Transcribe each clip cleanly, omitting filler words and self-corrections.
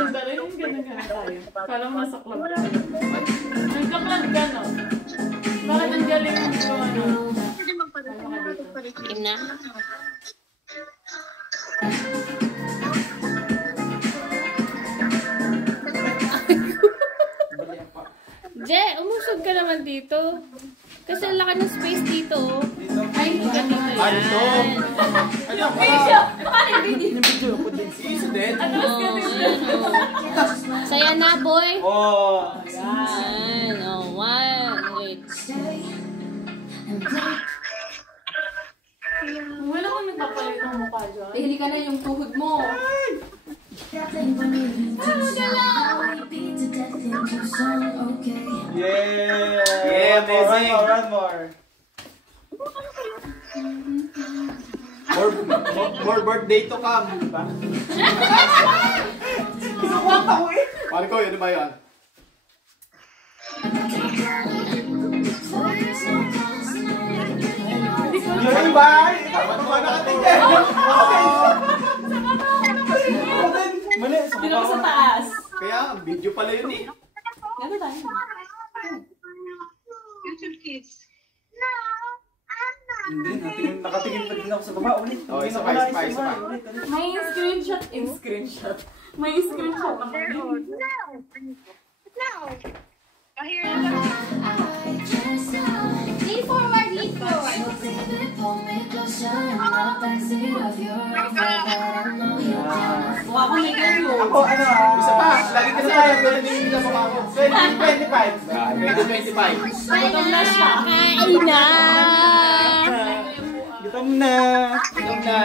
ganun tayo. Yung ganun tayo. Kala mo nasa club tayo. Nagka-club ka, no? Bakit ang galing mo ano? Game na? Je, umusog ka naman dito. Kasi ang laki ng space dito. Ay, hindi ka dito yan. Ano? Ano ba? Baka yung video. Isa din? Saya na, boy. Oh. Yan. Oh, one. Wait. Wala kang nagpapalit ng mukha dyan. Hili ka na yung tuhod mo. Yeah! Yeah, amazing! One more. More birthday to come. Kinukwanta ko eh. Pare ko, yun ba yun? Yun ba? Tama nakatingin. Mali, Dito ko sa taas. kaya, video pala yun eh. Gano'n tayo. YouTube Kids. Hindi, nakatingin pa din ako sa baba. Ulit. Oh, isa pa. May screenshot. May screenshot ako. No. Oh, here it is. Lean forward, lean forward. Mukha ko may ganyo. Ako, ano Isa pa, lagi ka na tayo. Ganun yung nila mukha mo. 2025. 2025. Gutom na siya. Kain na! Gutom na. Tignan na.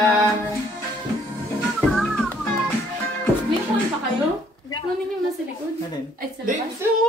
May phone pa kayo? Kunin yung nasa likod. Ano yun? Ay, sa Hindi, labas. gusto ko.